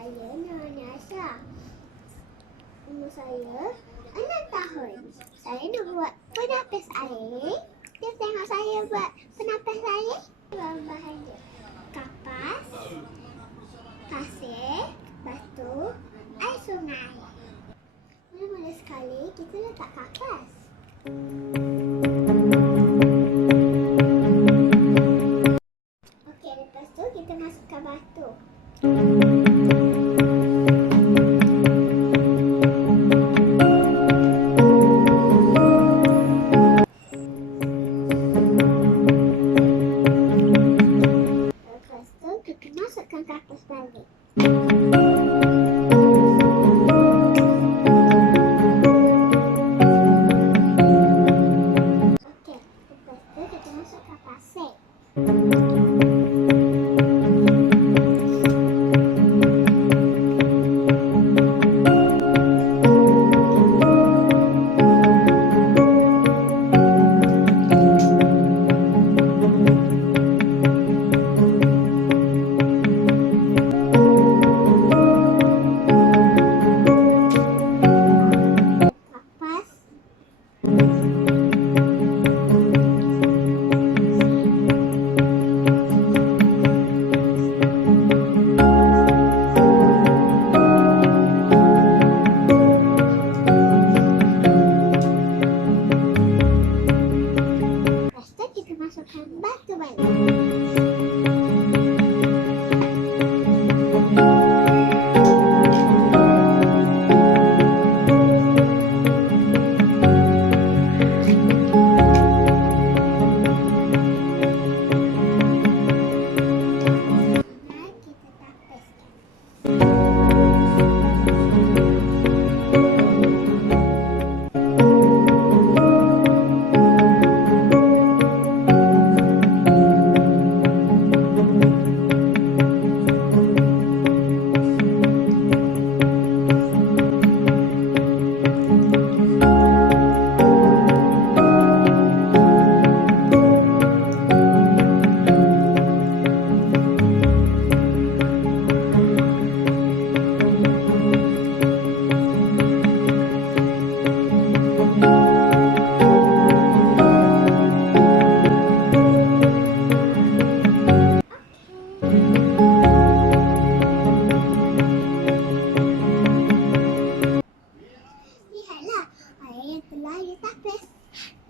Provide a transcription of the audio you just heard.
Saya namanya Hasya. Umur saya 6 tahun. Saya nak buat penapis air. Dia tengok saya buat penapis air. Bahan dia kapas, pasir, batu, air sungai. Mula-mula sekali kita letak kapas. Okey, lepas tu kita masukkan batu. Lepas tu kita masukkan kapas balik.